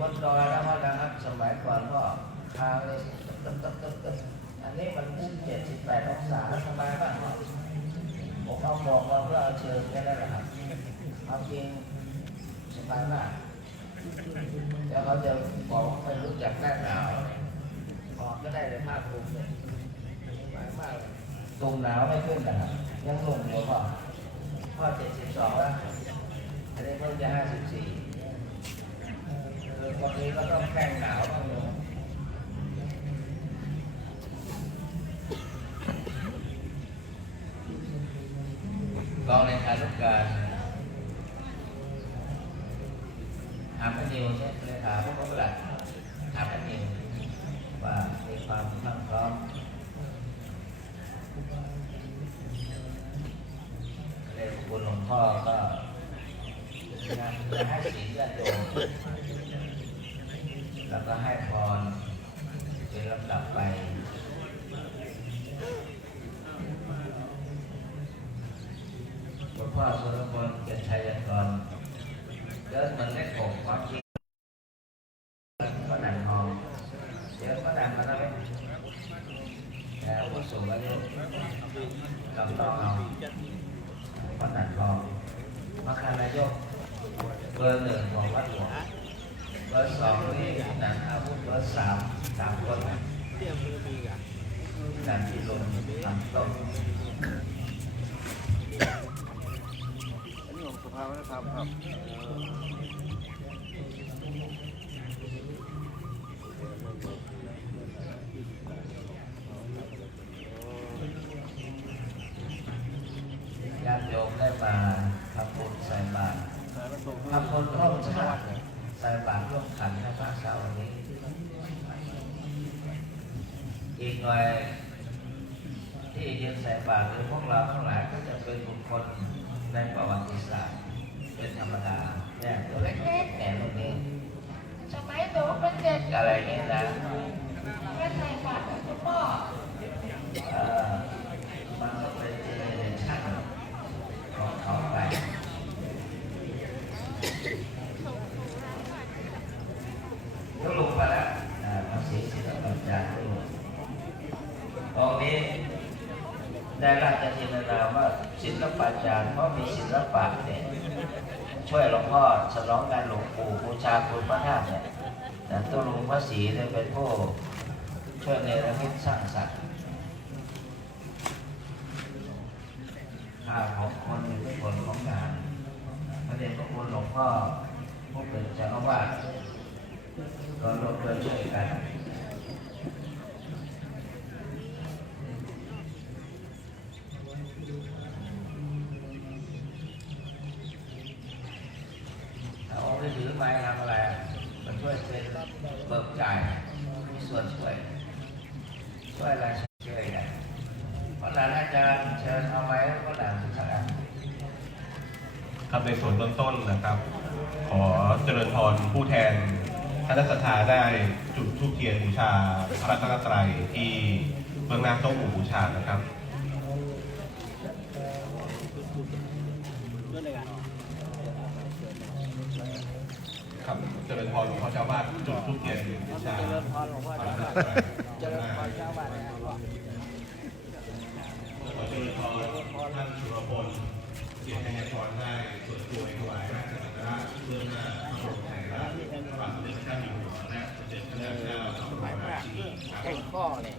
บนดอยแล้วก็นะครับสมัยก่อนก็ทางเลยตึ๊บอันนี้มัน78 องศาสบายมากผมเอาบอกเราเพื่อเอาเชิญแค่นั้นแหละครับเอาจริงสบายมากแล้วเขาจะบอกว่าไม่รู้จักหน้าหนาวออกก็ได้เลยมากกลุ่มเลยสบายมากเลยตุ่มหนาวไม่ขึ้นนะครับยังลงอยู่พ่อ72แล้วอันนี้เพิ่งจะ54วันนี้ก็ต้องแข่งหนาวบ้างเลยกองในการทุกการถามนิวใช่ไหมถามพวกเขาแหละถามนิวว่ามีความพร้อมในคุณหลวงพ่อก็จะให้ศีลญาติโยมแล้วก็ให้พรเป็นลำดับไปหลวงพ่อสุรพลเกียรติชัยกรเดินเหมือนเลขหกความจริงก็หนังทองเดี๋ยวก็ดังมาแล้วไหมแต่ผู้สูงอายุเราต้องเอาก็หนังทองมคานายกเบอร์1ของวัดหลวงเบอร์2นี่หนังอาวุธเบอร์3คนหนังที่ลงทำต้มสภาวัฒนธรรมครับญาติโยมได้มาทำบุญใส่บาตรทำบุญร่วมชาติใส่บาตรร่วมขันในพระเช้าวันนี้อีกหน่อยที่ยืนใส่บาตรหรือพวกเราทั้งหลายก็จะเป็นบุคคลในประวัติศาสตร์เป็นธรรมดาเนี่ยตัวเล็กๆแก่ตรงนี้สมัยหนูเป็นเด็กอะไรนี่นะไม่ใส่บาตรกับพ่อมันก็เป็นเจเนเรชั่นของเขาไปก็ลงมาแล้วภาษีศิลปจารย์ก็ลงตรงนี้ได้ราชทินนามว่าศิลปจารย์เพราะมีศิลปะเนี่ยช่วยหลวงพ่อฉลองงานหลวงปู่บูชาคุณพระธาตุเนี่ยแต่ตัวลุงพระศรีเนี่ยเป็นผู้ช่วยในระมิตสร้างสรรค์ข้าของคนเป็นผลของงานพระเดชพระคุณหลวงพ่อผู้เป็นเจ้าอาวาสก็ร่วมด้วยช่วยกันเอาไปถือไม้ทำอะไรมาช่วยเป็นเบิกจ่ายมีส่วนช่วยอะไรช่วยกันเพราะนั้นอาจารย์เชิญเอาไว้ก็ด่างสุดท้ายครับในส่วนเบื้องต้นนะครับ ขอเจริญพรผู้แทนคณะศรัทธาได้จุดธูปเทียนบูชาพระรัตนตรัยที่เบื้องหน้าโต๊ะหมู่บูชานะครับครับเจริญพรหลวงพ่อเจ้าวาดจุดธูปเทียนบูชาเจริญพรหลวงพ่อเจ้าวาดเจริญพรเจ้าวาดนะครับ ขอเจริญพรท่านสุรพลเกียรติชัยกรได้ส่วนตัวถวายราชสักการะเบื้องหน้าพระบรมไตรลักษณ์พระบาทสมเด็จพระเจ้าอยู่หัวและสมเด็จพระนางเจ้าสิริกิติ์ราชินีครับ แข่งข้อเนี่ย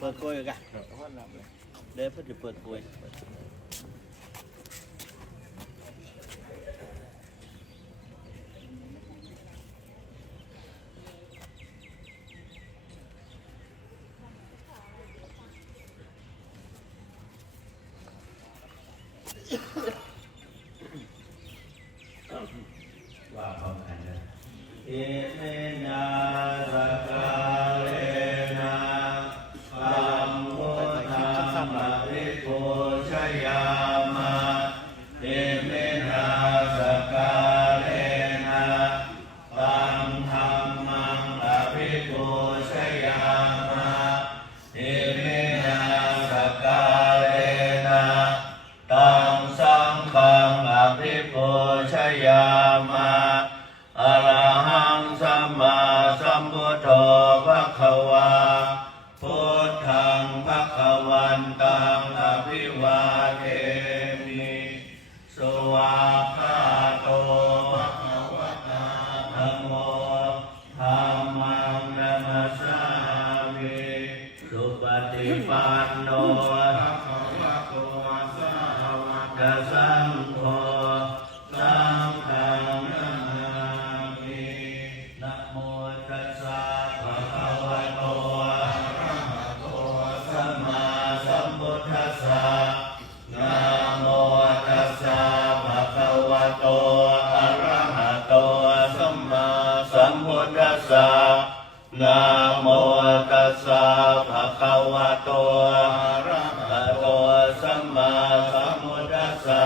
เปิดกล้วยกันเดี๋ยวเพื่อจะเปิดกล้วยว่าพร้อมกันนะ อิเมนาสกาเลนะธัมโมธัมมะริโกชยามะอิเมนาสกาเลนะตังธัมมังอภิปูชยามะอิเมนาสกาเลนะตังสังฆังอภิปูชยามะอะระหังสัมมาสัมพุทโธภควาพุทธังภวันตังอภิวาเทมิสวากขาโตภควตาธัมโมธัมมังนัมสสามิสุปฏิปันโนภควโตสาวกสังโฆสังฆังนามินะโมตัสสะภะคะวะโตอะระหะโตสัมมาสัมพุทธัสสะนะโมตัสสะภะคะวะโตอะระหะโตสัมมาสัมพุทธัสสะนะโมตัสสะภะคะวะโตอะระหะโตสัมมาสัมพุทธัสสะ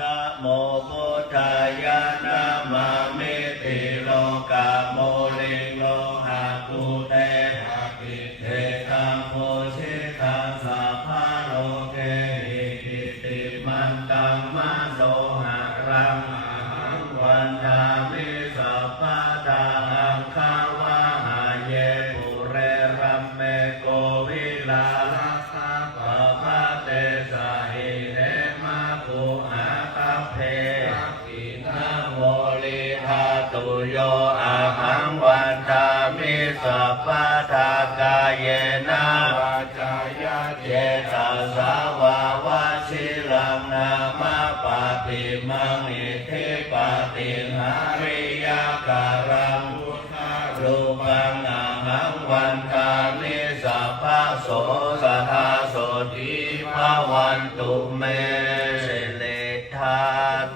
นะโมพุทธายะนะมามิติโลกาโมลิโลหะตุเตภะปิเทธังโพชิตังสัพพะโลเกหิอิติมันตังมโนหะรังอหังวันทามิสัพพะทาหังคาวะหาเยปุเรรัมเมโกวิลาลัสสะปะภะเตสะหิเรมาภูหะคัพเพนะโมลิธาตุโยอะหังวันทามิสัพพะทากายเยนะวาจายะเจตสาวาวาชิลังนามะปะปิมังอิทธิปะติหาริยการังพุทธรูปังอะหังวันทามิสัพพะโสสทาโสติภาวันตุเมสิเลธา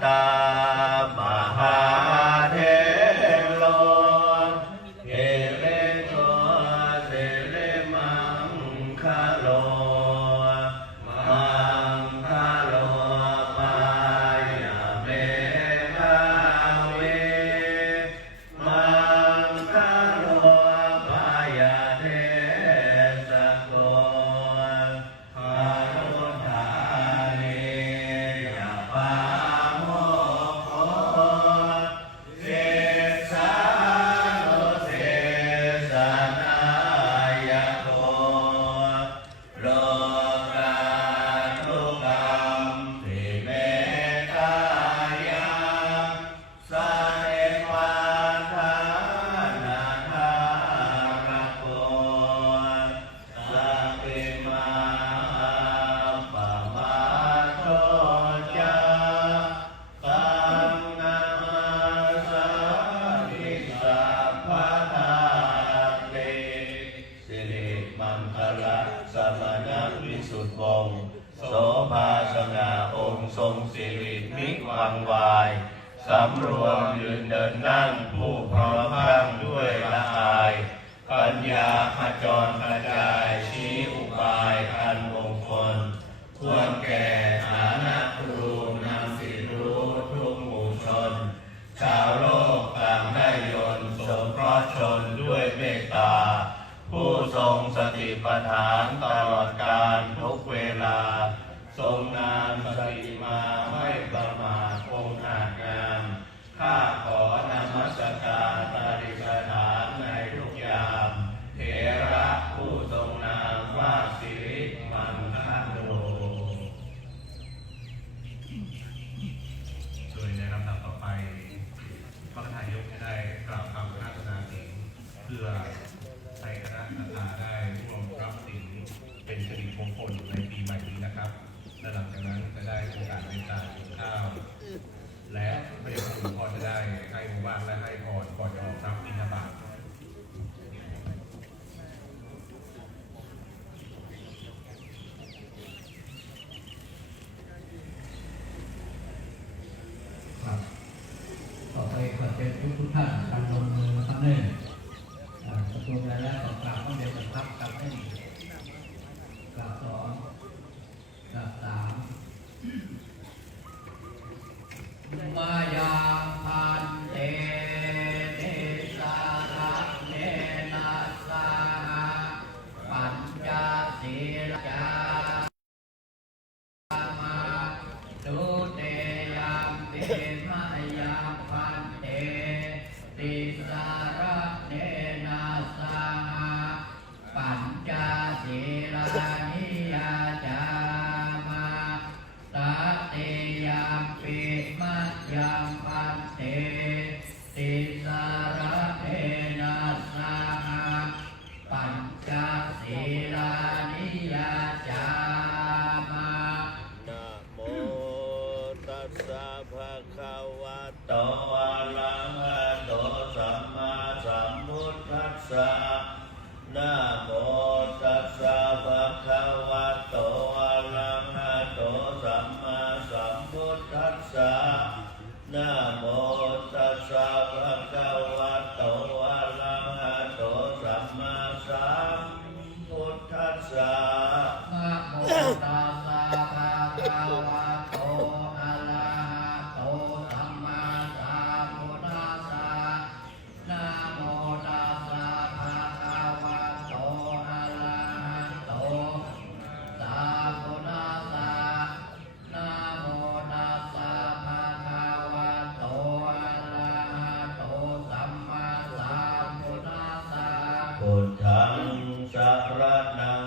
ตามหาเทโลเอเลโกเสเลมังคโลมังคโลปายาเมฆาเวมังคโลปายาเทสโกหารุธานิยาปาโมโคเสสาโนเสสนายโกโลกาทุกัมปิเมตายาสาเนปาทานาคาระโกสัพพิมาปะมาโตจาตังนามาสามิสัพพะทาเตสิริมังคละสมณวิสุทธิวงศ์โสภาสง่าองค์ทรงสิริมิวังวายสำรวมยืนเดินนั่งผู้พร้อมพรั่งด้วยละอายปัญญาขจรกระจายชี้อุบายอันมงคลควรแก่ฐานะครูนำสิรู้ทุกหมู่ชน ชาวโลกต่างได้ยนต์สงเคราะห์ชนด้วยเมตตา ผู้ทรงสติปัฏฐานตลอดกาลทุกเวลา ทรงนามสติมาไม่ประมาทองค์อาจงามข้าขอนมัสการปฏิสถานในทุกยามเถระผู้ทรงนามว่าสิริมังคโล โดยในลำดับต่อไปพระนายกจะได้กล่าวคำพระราชนาสิงห์เพื่อให้คณะทาได้ร่วมรับสินเป็นสิริมงคลในปีใหม่นี้นะครับและหลังจากนั้นจะได้โอกาสในการกินข้าวและพระเดชพระคุณก็จะได้ให้หมู่บ้านและให้พรก่อนจะออกรับบิณฑบาต ครับต่อไปขอเชิญทุกท่านตั้งลงมือ หนึ่งประชุมแล้วก็กราบพระเดชพระพักกราบให้กราบสองกราบสามมายาพันเตเตสาระเนนาสาปัญจศีลจามาตุเตยามเตมายาพันเตติสาระเนนาสาปัญจศีลานิยาจามาตาเตยามปิมัจยามพันเตติสาระเนนาสาปัญจศีลานิยาจามานะโมตัสสะภะคะวะโตอะระหะโตสัมมาสัมพุทธัสสะนะโมตัสสะภะคะวะโตอะระหะโตสัมมาสัมพุทธัสสะนะโมตัสสะภะคะวะโตอะระหะโตสัมมาสัมพุทธัสสะนะโมตัสสะภะคะวะโตอะระหะโตสัมมาสัมพุทธัสสะนะโมตัสสะภะคะวะโตอะระหะโตสัมพุทธัสสะนะโมตัสสะภะคะวะโตอะระหะโตสัมมาสัมพุทธัสสะพุทธังสรณัง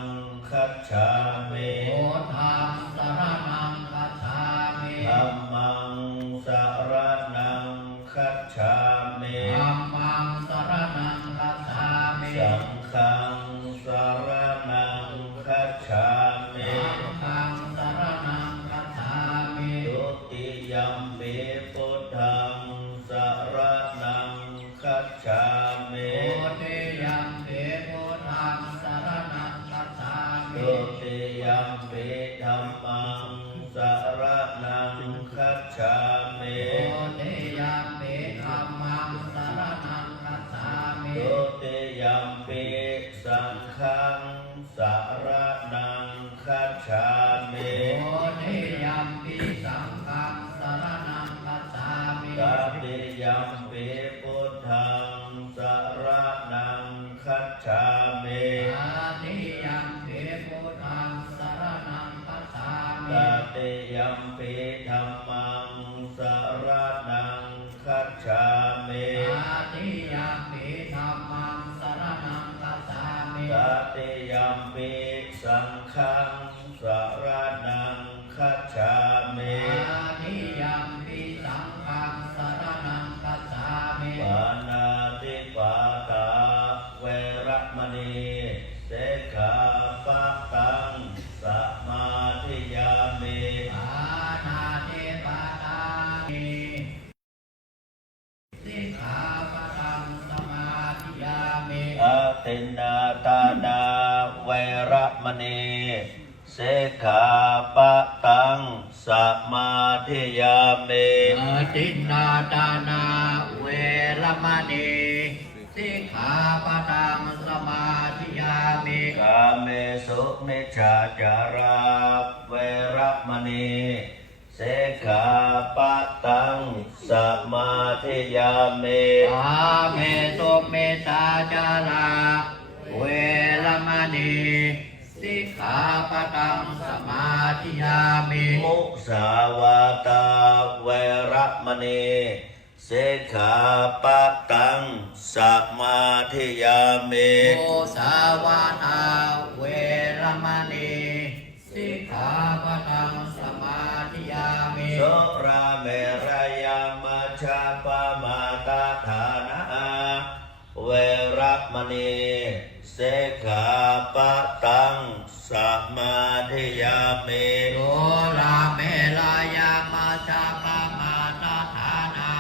คัจฉามิพุทธังสรณังคัจฉามิธัมมังสรณังคัจฉามิธัมมังสรณังคัจฉามิสังฆังสรณังคัจฉามิสังฆังสรณังคัจฉามิทุติยัมปิพุทธังสรณังคัจฉามิทุติยัมปิพุทธังสรณังคัจฉามิทุติยัมปิธัมมังสรณังคัจฉามิทุติยัมปิธัมมังสรณังคัจฉามิทุติยัมปิสังฆังสรณังคัจฉามิทุติยัมปิสังฆังสรณังคัจฉามิตติยัมปิพุทธังสรณังคัจฉามิตติยัมปิพุทธังสรณังคัจฉามิตติยัมปิธัมมังสรณังคัจฉามิตติยัมปิธัมมังสรณังคัจฉามิตติยัมปิสังฆังสรณังคัจฉามิตติยัมปิสังฆังสรณังคัจฉามิปานาติปาตาเวระมณีเสขาปะตังสมาธิยามิปานาติปาตาสิกขาปะทังสมาธิยามิอาตินนาตานาเวระมณีเสขาปะตังสมาธิยามิอาตินนาตานาเวระมณีสิกขาปะทังสมาธิยามิกาเมสุมิจฉาจาราเวระมณีเสขาปะตังสมาธิยามิกาเมสุมิจฉาจาราเวระมณีสิกขาปะทังสมาธิยามิมุสาวาตาเวระมณีเสขาปะตังสมาธิยามิมุสาวาตาเวระมณีสิกขาปะทังสมาธิยามิโสราเมรยามัชฌาปมาตาฐานะเวระมณีเสขาปะตังสมาธิยามิโสราเมรยามัชฌาปมาตาฐานะ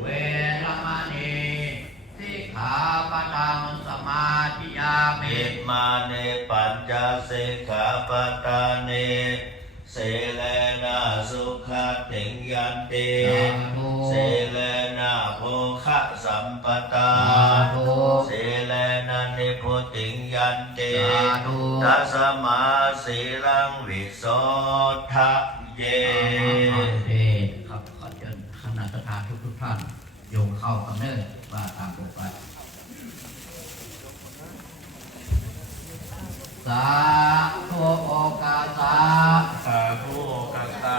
เวระมณีสิกขาปะทังสมาธิยามิมาเนปัญจสิกขาปตานิเสเลนะสุขติงยันติเสเลนะโพ ขสัมปตาสีเลนะนิพุติยันติทัสมาสีลังวิโสทะเยครับขอเชิญคณะทาทุกท่านโยงเข้ากำเนิดว่าตามปกติสาธุโอกาสาสาธุโอกาสา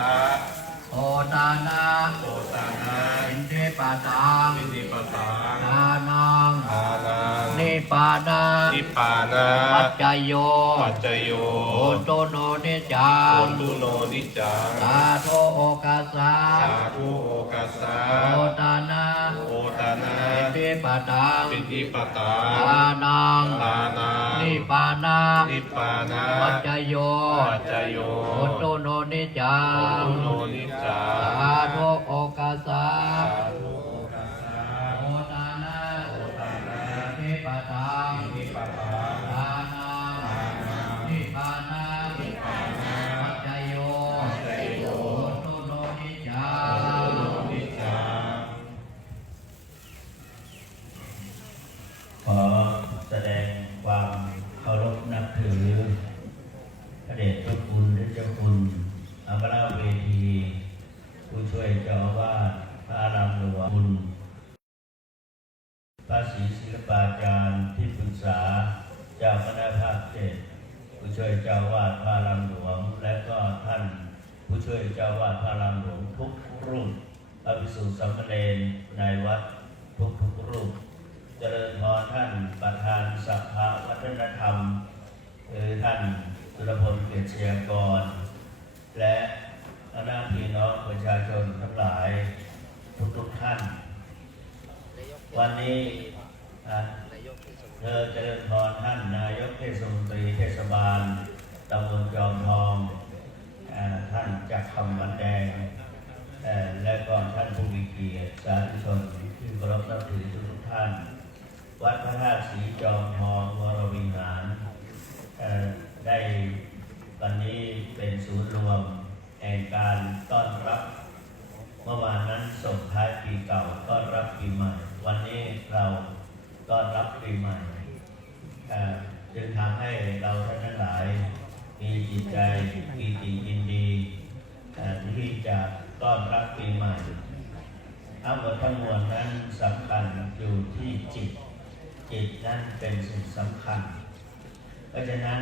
โอตานา โอตานาอินเทปาตัง อินทิปตัง ทานัง ทานัง นิปานา นิพพานา ปัจจโย ปัจจโย โอโตโนนิจัง โอตุโนนิจัง สาธุโอกาสา สาธุโอกาสา โอตานา โอตานา อินเทปาตัง อินทิปตัง ทานัง ทานัง นิปานา นิพพานา ปัจจโย ปัจจโย โอโตโนนิจั โอง ตุโนนิจัง สาธุโอกาสา สาธุโอกาสา โอตานา โอตานา เทปตัง อินทิปตัง ทานังนิพพานาปัจจโยโอโตโนนิจัง นิจัง ขอแสดงความเคารพนับถือพระเดชพระคุณหรือเจ้าคุณอัครเวทีผู้ช่วยเจ้าอาวาสพระอารามหลวงคุณพระศรีศิลปาจารย์ที่ปรึกษาเจ้าคณะภาคเจ็ดผู้ช่วยเจ้าอาวาสพระอารามหลวงและก็ท่านผู้ช่วยเจ้าอาวาสพระอารามหลวงทุกรูปพระภิกษุสามเณรในวัดทุกรูปเจริญพรท่านประธานสภาวัฒนธรรมท่านสุรพลเกียรติเชียกรและคณะพี่น้องประชาชนทั้งหลายทุกท่านวันนี้เธอเจริญพรท่านนายกเทศมนตรีเทศบาลตำบลจอมทองท่านจักรคำวันแดงและก็ท่านผู้มีเกียรติสาธุชนที่เคารพนับถือทุกท่านวัดพระธาตุศรีจอมทองวรวิหารได้วันนี้เป็นศูนย์รวมแห่งการต้อนรับเมื่อวานนั้นส่งท้ายปีเก่าต้อนรับปีใหม่วันนี้เราต้อนรับปีใหม่จึงทำให้เราท่านทั้งหลายมีจิตใจปีติยินดีที่จะต้อนรับปีใหม่ทั้งหมดทั้งมวลนั้นสำคัญอยู่ที่จิตนั้นเป็นสิ่งสำคัญเพราะฉะนั้น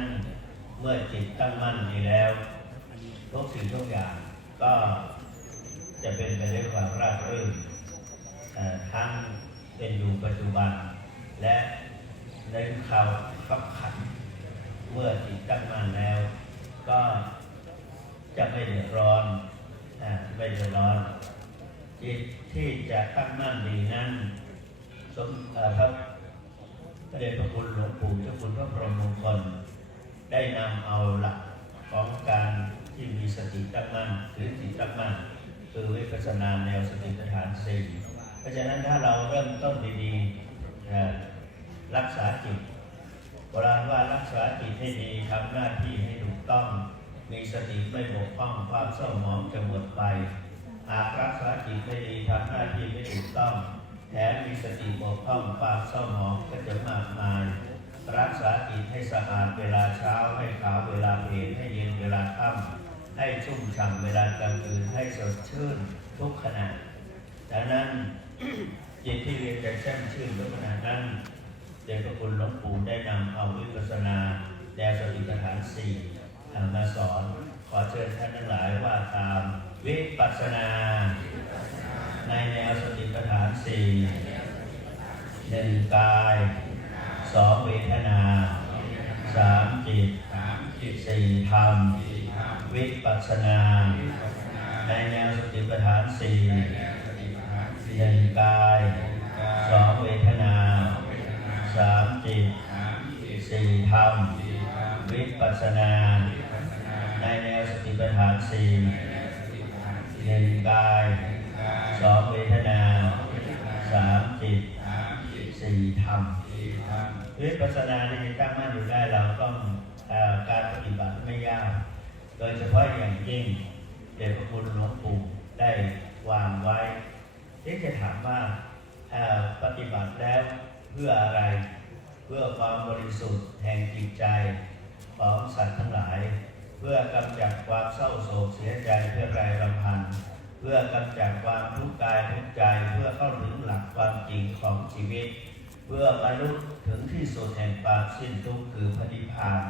เมื่อจิตตั้งมั่นดีแล้วทุกสิ่งทุกอย่างก็จะเป็นไปด้วยความราบรื่นทั้งเป็นอยู่ปัจจุบันและในข่าวขับขันเมื่อจิตตั้งมั่นแล้วก็จะไม่เดือดร้อนจิตที่จะตั้งมั่นดีนั้นพระเดชพระคุณหลวงปู่เจ้าคุณพระพรหมมงคลได้นำเอาหลักของการที่มีสติตั้งมั่นหรือจิตตั้งมั่นคือวิปัสสนาแนวสติปัฏฐานสี่เพราะฉะนั้นถ้าเราเริ่มต้นดีๆรักษาจิตโบราณว่ารักษาจิตให้ดีทำหน้าที่ให้ถูกต้องมีสติไม่บกพร่องความเศร้าหมองจะหมดไปหากรักษาจิตไม่ดีทำหน้าที่ไม่ถูกต้องแถมมีสติบกพร่องความเศร้าหมองก็จะมากมายรักษาจิตให้สะอาดเวลาเช้าให้ขาวเวลาเพลให้เย็นเวลาค่ำให้ชุ่มฉ่ำเวลากลางคืนให้สดชื่นทุกขณะดังนั้นจิตที่เรียนใจแช่มชื่นทุกขณะนั้นเดชพระคุณหลวงปู่ได้นำเอาวิปัสสนาแนวสติปัฏฐานสี่มาสอนขอเชิญท่านทั้งหลายว่าตามวิปัสสนาในแนวสติปัฏฐานสี่หนึ่งกายสองเวทนาสามจิตสี่ธรรมวิปัสสนาในแนวสติปัฏฐานสี่หนึ่งกายสองเวทนาสามจิตสี่ธรรมวิปัสสนาในแนวสติปัฏฐานสี่หนึ่งกายสองเวทนาสามจิตสี่ธรรมวิปัสสนาในตั้งมั่นอยู่ได้เราต้องการปฏิบัติไม่ยากโดยเฉพาะอย่างยิ่งเดชพระคุณหลวงปู่ได้วางไว้ที่จะถามว่า ปฏิบัติแล้วเพื่ออะไรเพื่อความบริสุทธิ์แห่งจิตใจของสัตว์ทั้งหลายเพื่อกำจัดความเศร้าโศกเสียใจเพื่อไรรำพันเพื่อกำจัดความทุกข์กายทุกข์ใจเพื่อเข้าถึงหลักความจริงของชีวิตเพื่อบรรลุถึงที่สุดแห่งความสิ้นทุกข์คือพระนิพพาน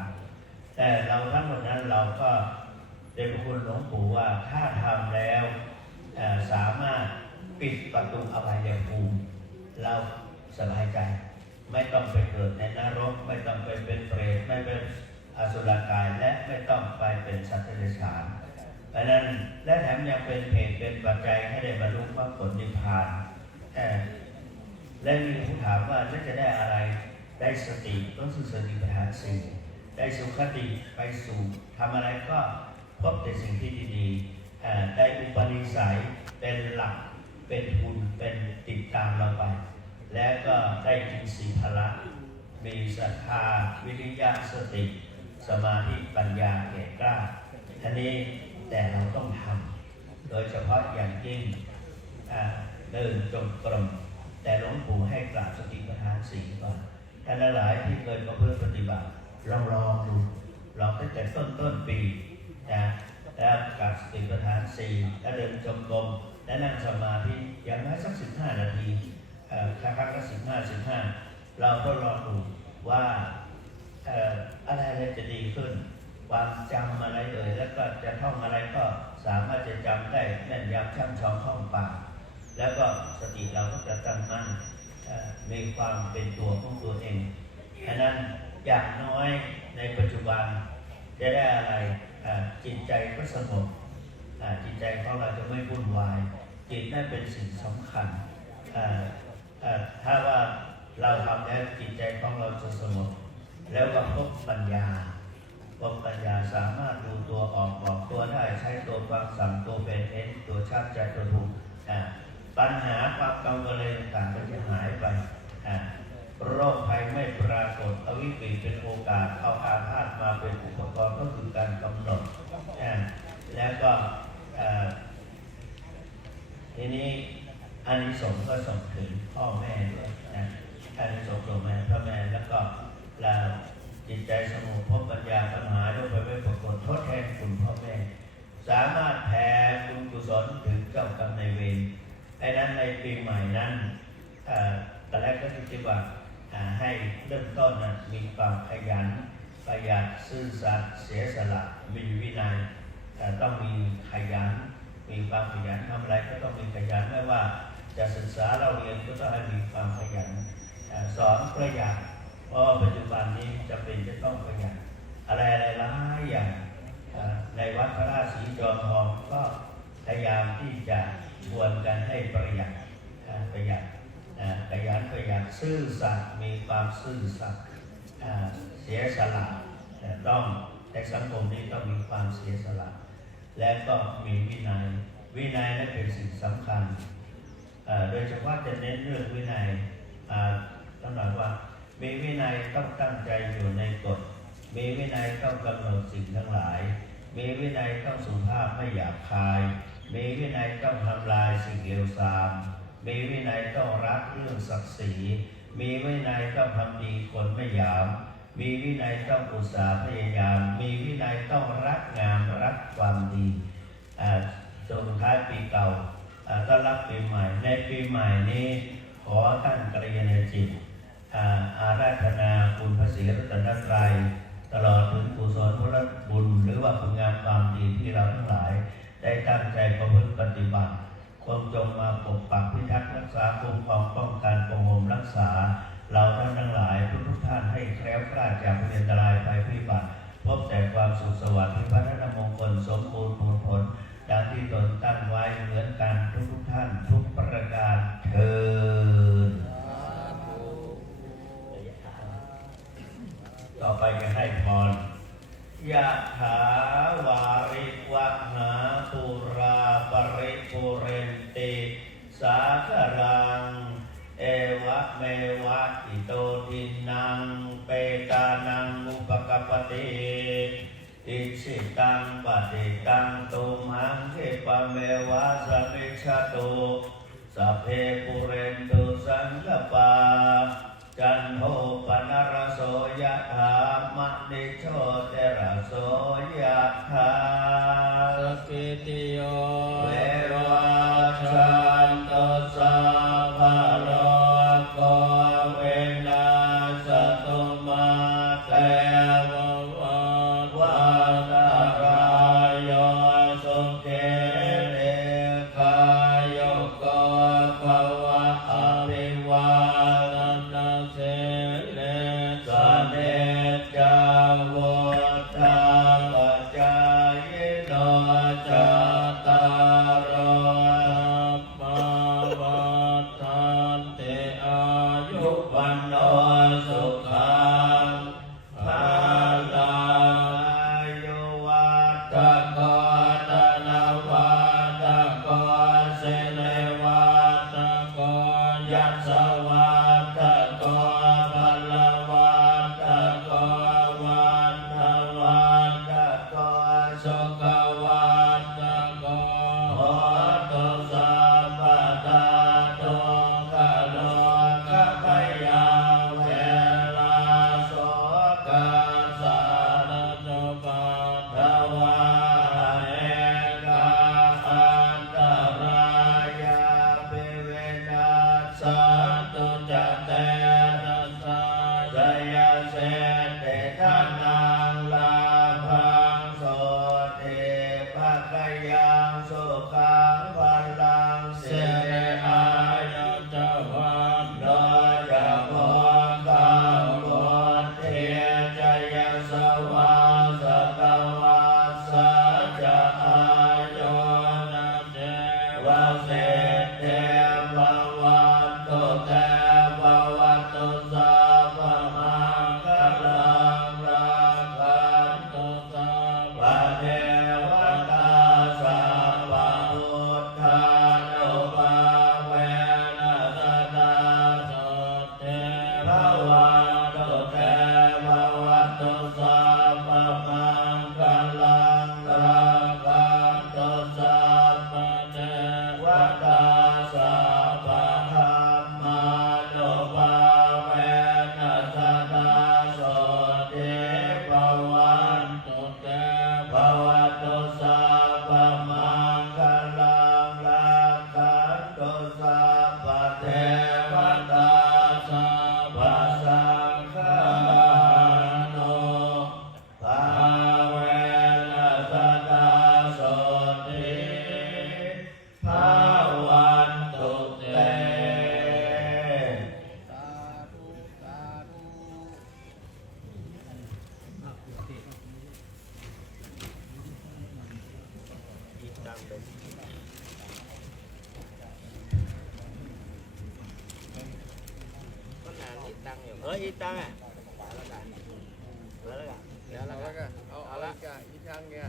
แต่เราทั้งหมดนั้นเราก็ได้พระคุณหลวงปู่ว่าถ้าทำแล้วสามารถปิดประตูอบายภูมิเราสบายใจไม่ต้องไปเกิดในนรกไม่ต้องไปเป็นเปรตไม่เป็นอสุรกายและไม่ต้องไปเป็นสัตว์เดรัจฉานเพราะนั้นและแถมยังเป็นเหตุเป็นปัจจัยให้ได้บรรลุมรรคผลนิพพานและมีผู้ถามว่าจะได้อะไรได้สติต้องสู่สติปัฏฐานสี่ได้สุขติไปสู่ทำอะไรก็พบแต่สิ่งที่ดีๆได้อุปนิสัยเป็นหลักเป็นทุนเป็นติดตามเราไปและก็ได้อินทรีย์พละมีศรัทธาวิริยะสติสมาธิปัญญาแก่กล้าอันนี้แต่เราต้องทำโดยเฉพาะอย่างยิ่งเดินจงกรมแต่หลวงปู่ให้กราบสติปัฏฐานสี่ก่อนท่านหลายที่เคยประพฤติปฏิบัติลองดูลองตั้งแต่ต้นปีนะแล้วกราบสติปัฏฐานสี่แล้วเดินจงกรมและนั่งสมาธิอย่างน้อยสัก15 นาทีครั้งละ15เราก็ลองดูว่าอะไรจะดีขึ้นความจำอะไรแล้วก็จะท่องอะไรก็สามารถจะจำได้แม่นยำช่ำชองท่องปากแล้วก็สติเราก็จะตั้งมั่นมีความเป็นตัวของตัวเองฉะนั้นอย่างน้อยในปัจจุบันจะได้อะไรจิตใจก็สงบจิตใจของเราจะไม่วุ่นวายจิตนั่นเป็นสิ่งสำคัญถ้าว่าเราทำแล้วจิตใจของเราจะสงบแล้วก็พบปัญญาสามารถดูตัวออกบอกตัวได้ใช้ตัวความสั่งตัวเป็นเห็นตัวชัดใจตัวถูกปัญหาความกังวลอะไรต่างๆก็จะหายไปโรคภัยไม่ปรากฏอวิกฤตเป็นโอกาสเอาอาพาธมาเป็นอุปกรณ์ก็คือการกำหนดแล้วก็ทีนี้อานิสงส์ก็ส่งถึงพ่อแม่ด้วยอานิสงส์ส่งมาพ่อแม่แล้วก็เราจิตใจสงบพบปัญญาปัญหาด้วยไปไม่ปรากฏทดแทนคุณพ่อแม่สามารถแผ่บุญกุศลถึงเจ้ากรรมนายเวรไอ้นั้นในปีใหม่นั้นแต่แรกก็คิดว่าให้เริ่มต้นมีความขยันประหยัดซื่อสัตย์เสียสละมีวินัยต้องมีขยันมีความขยันทำอะไรก็ต้องมีขยันไม่ว่าจะศึกษาเราเรียนก็ต้องให้มีความขยันสอนประหยัดเพราะปัจจุบันนี้จะเป็นจะต้องประหยัดอะไรหลายอย่างในวัดพระราชสีจอมทองก็พยายามที่จะชวนกันให้ประหยัดขยันซื่อสัตย์มีความซื่อสัตย์เสียสละต้องในสังคมนี้ต้องมีความเสียสละและก็มีวินัยนั่นเป็นสิ่งสำคัญโดยเฉพาะจะเน้นเรื่องวินัยต้องบอกว่ามีวินัยต้องตั้งใจอยู่ในกฎมีวินัยต้องกำหนดสิ่งทั้งหลายมีวินัยต้องสุภาพไม่หยาบคายมีวินัยต้องทำลายสิ่งเลวทรามมีวินัยต้องรักเรื่องศักดิ์ศรีมีวินัยต้องทำดีคนไม่หยามมีวินัยต้องอุตสาห์พยายามมีวินัยต้องรักงามรักความดีส่งท้ายปีเก่าต้อนรับปีใหม่ในปีใหม่นี้ขอท่านกัลยาณจิตอาราธนาคุณพระศรีรัตนตรัยตลอดถึงกุศลผลบุญหรือว่าผลงานความดีที่เราทั้งหลายได้ตั้งใจประพฤติปฏิบัติคงจงมาปกปักพิทักษ์รักษาคุ้มครองป้องกันปกป้องรักษาเราท่านทั้งหลายทุกท่านให้แคล้วคลาดจากภัยอันตรายภัยพิบัติพบแต่ความสุขสวัสดิ์พิพัฒนมงคลสมบูรณ์ผลดังที่ตนตั้งไว้เหมือนกันทุกท่านทุกประการเถิดต่อไปจะให้พรยะถาวาริวหาปุราปริปุเรนติสาครังเอวะเมวะอิโตทินังเปตานังอุปกปติอิสิตังปฏิตังตุมหังเขปะเมวะสมิชตุสัพเพปุเรนตุสั อายุวันโนสุขังภาลังอายุวัตโกตนะวัตโกสิริวัตโกยัสสวัตโกพลวัตโกวันทวัตโกสุขวัตโกโหตุสัพพตาตุกะโลกะพยาเวลาโสกะสารตุปัฏฐวาเอกาอันตรายาปิวินาสันตุจเตนะสายยเสติทานังลาภังโสติภะคยังสุขังพลังสิริอายุจวันโนจะพรกำบุญเทียจยสวาสตวัสสะจะอายุนะเทวสิทธิภวันตุเตภวันตุสัพพมังคลังรักขันตุสัพพเทวตาสัพพพุทธานุภาเวนะสตาโสเทภวันตุเตภวันตุสัพพมังคลังรักขันตุสัพพเทวตาสัพพธรรมานุภาเวนะสตาโสเทภวันตุเตภวันตุสัพพมังคลังรักขันตุสัพพเทวตาสัพพสังฆานุภาเวนะสตาโสติภาวันตุเต อีตังอ่ะแล้วก็เอาละอีทางเนี่ย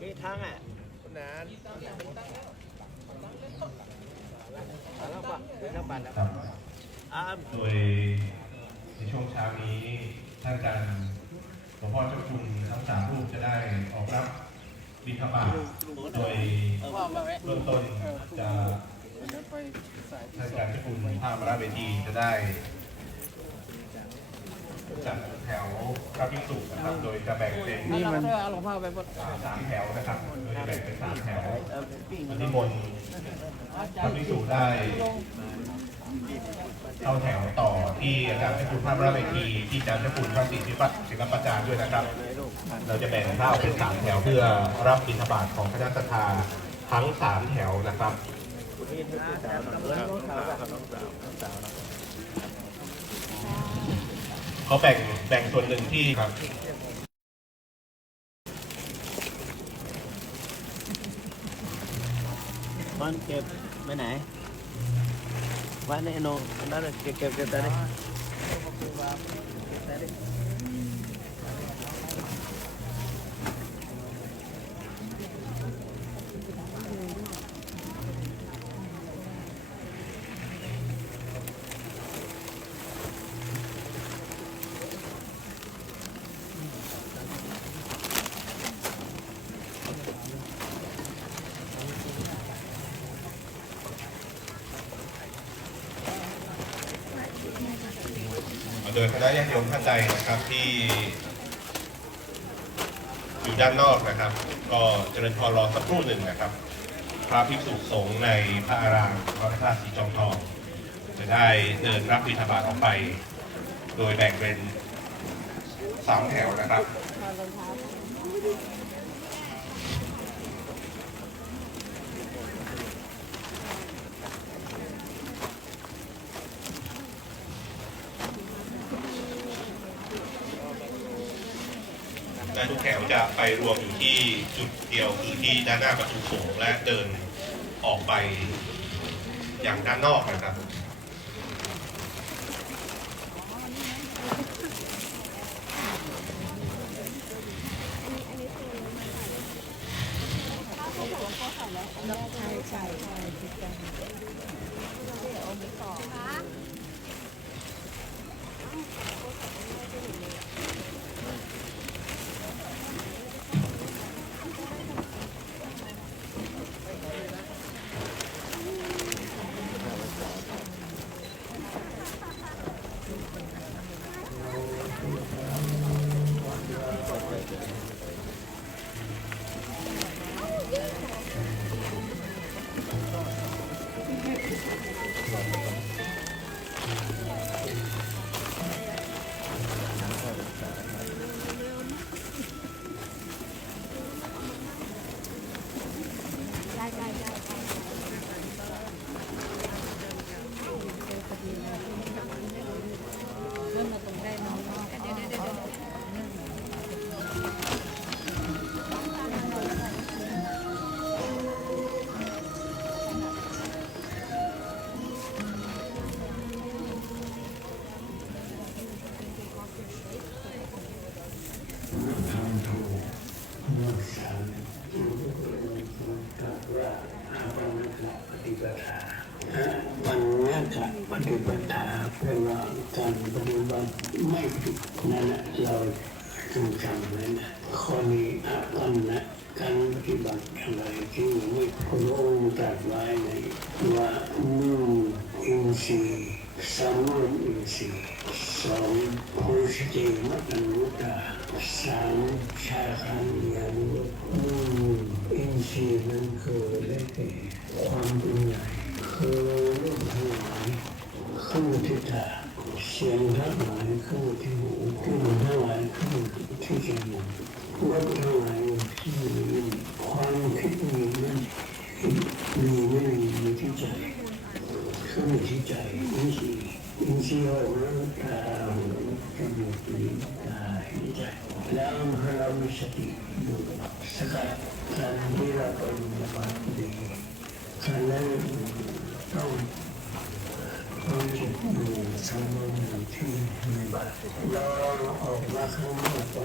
อีทางอ่ะคนนั้นเอาละป่ะเดี๋ยวปั่นแล้วโดยในช่วงเช้านี้ท่านอาจารย์หลวงพ่อเจ้าคุณทั้งสามรูปจะได้ออกรับบิณฑบาตโดยเบื้องต้นจะท่านอาจารย์เจ้าคุณภาพระเวทีจะได้จัดแถวพระภิกษุนะครับโดยจะแบ่งเป็นนี่มัน3 แถวนะครับโดยจะแบ่งเป็น3 แถวนิมนต์พระภิกษุได้เข้าแถวต่อที่อาจารย์เจ้าคุณภาพระเวทีที่อาจารย์เจ้าคุณพระศิลปอาจารย์ด้วยนะครับเราจะแบ่งเข้าเป็น3 แถวเพื่อรับบิณฑบาตของคณะศรัทธาทั้ง3 แถวนะครับเขาแบ่งส่วนหนึ่งที่ครับมันเก็บไปไหนไว้ในโนนั่นเก็บได้ดิโดยคณะญาติโยมท่านใดนะครับที่อยู่ด้านนอกนะครับก็เจริญพรรอสักครู่หนึ่งนะครับพระภิกษุสงฆ์ในพระอารามวัดพระธาตุสีจอมทองจะได้เดินรับบิณฑบาตออกไปโดยแบ่งเป็น3 แถวนะครับ และทุกแถวจะไปรวมอยู่ที่จุดเดียวคือที่ด้านหน้าประตูโถงและเดินออกไปอย่างด้านนอกนะครับ ฏิปทาแปลว่าการปฏิบัติไม่ผิดนั่นแหละเราจึงจำไว้นะข้อนี้อากันนะการปฏิบัติอะไรที่ไม่พระองค์ตรัสไว้ในว่าอินทรีย์สามอินทรีย์สองโพธิเจมะตันวุตาสามชาคันยานุอินทรีย์นั้นคือได้แก่ความเป็นใหญ่คือรูปทั้งหลายขึ้นที่ตาเสียงทั้งหลายขึ้นที่หูกลิ่นทั้งหลายขึ้นที่จมูกรสทั้งหลายที่ลิ้นความคิดมีไม่มีที่ใจขึ้นที่ใจอินทรีย์ออกมาตาหูจมูกลิ้นกายใจแล้วเรามีสติอยู่สกัดการที่เราปฏิบัติดีการนั้นต้องจิตอยู่สงบอยู่ที่ในบ้านเราออกมาข้างนอกไป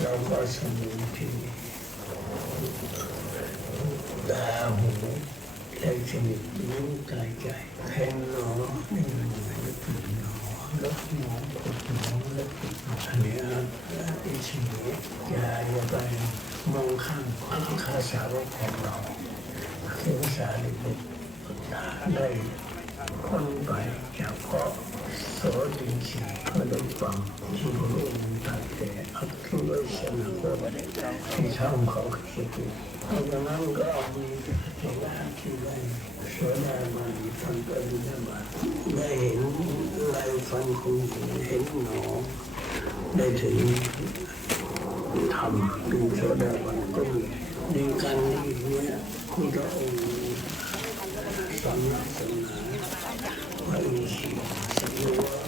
เราก็สงบที่ตาหูใจสนิทนิ้วกายใจแผ่นหนอไม่เหนื่อยไม่ปวดหนอลดหนอปวดหนอลดอันนี้อินทรีย์อย่าไปมองข้ามภาษาของเราคือภาษาลิบุตรได้พ้นไปจากเกาะโสดินสีก็ได้ฟังที่พระองค์ตรัสแต่อัตถุวิชนะโกที่ทำเขาคิดเพราะฉะนั้นก็มีเจ้าที่ได้สวดมนต์ฟังปฏิบัติได้เห็นลายฟันคุณเห็นหนอได้ถึงทำเป็นโสดาบันก็มีในการที่นี้คุณพระองค์สอนศาสนาว่าอินทรีย์สังโยชน์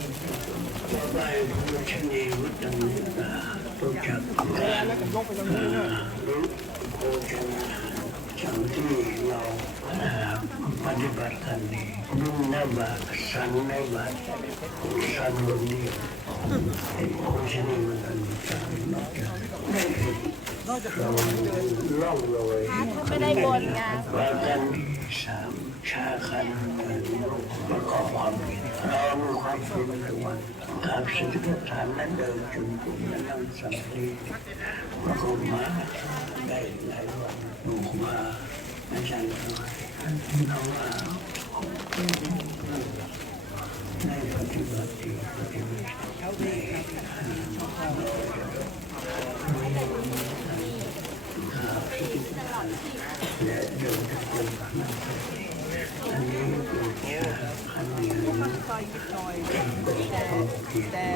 จะไปพุทธเนวัตมุตตารู้จักการรู้โภชนาจังที่เราปฏิบัติกันนี้นุ่งหน้าบาทสันในบาทสันบนนี้โภชนามันสันนอกจากไม่ผิดเราล่องลอยไม่ได้บนไงว่ากันสามชาคันประกอบความผิดเรามีความผิดในวันการศึกษาฐานนั้นเดินจุนกุมนั้นนั่งสัมผัสประกอบมาได้หลายวันดูมาอาจารย์เราว่าในปฏิบัติปฏิบัติและเดินทางไปอันนี้เป็นแค่ขั้นเดียวแต่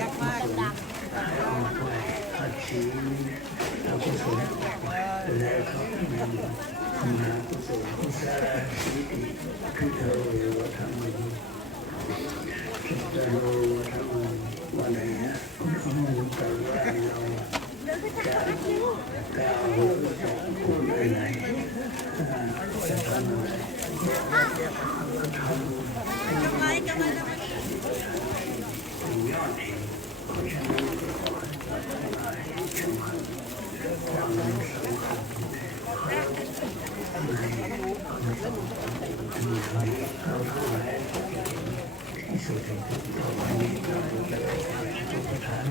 ยากมากขัดสีเราก็สนและเขาเป็นมากุศลกุศลสีคือเธอเรียกว่าทำมันคิดจะรู้ว่าทำมันวันไหนนะเขาไม่แต่ว่าเราจะก้าวจะพูดอะไรจะทำอะไรทำเป็นยอดเองเพราะฉะนั้นก็ขอให้ช่วยความสำคัญเราทั้งหลายที่สุดในวันนี้เราจะได้ทุกท่าน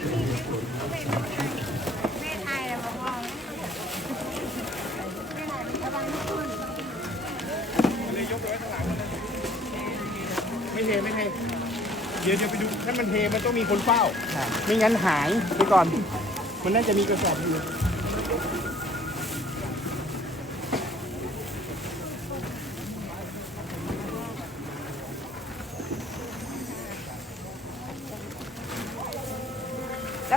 เป็นคนสมาธิไม่ไทยแล้วพ่อไม่ไทยระวังไม่ขึ้นเลยยกไว้ข้างหลังไม่เทเดี๋ยวไปดูถ้ามันเทมันต้องมีคนเฝ้าไม่งั้นหายไปก่อนมันน่าจะมีกระสอบอยู่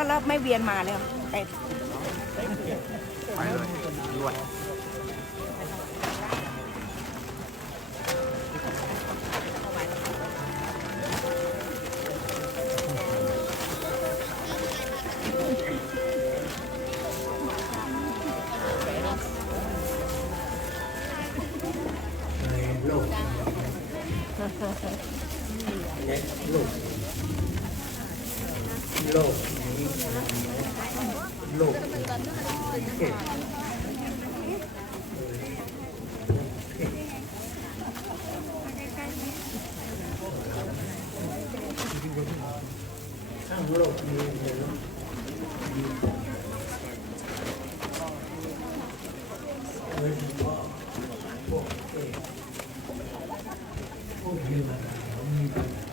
แล้วไม่เวียนมาเลยไปเลยด้วยโลกโลกโลกเ โลกนี้เลยเนาะโดยเฉพาะพวกเอกพวกเทวดามีปัญหา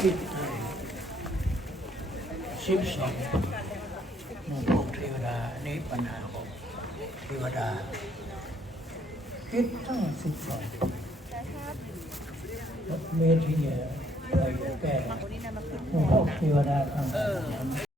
คิดให้12หมู่พวกเทวดานี้ปัญหาของเทวดาคิดทั้ง12เมธีใครจะแก้พวกเทวดาทั้ง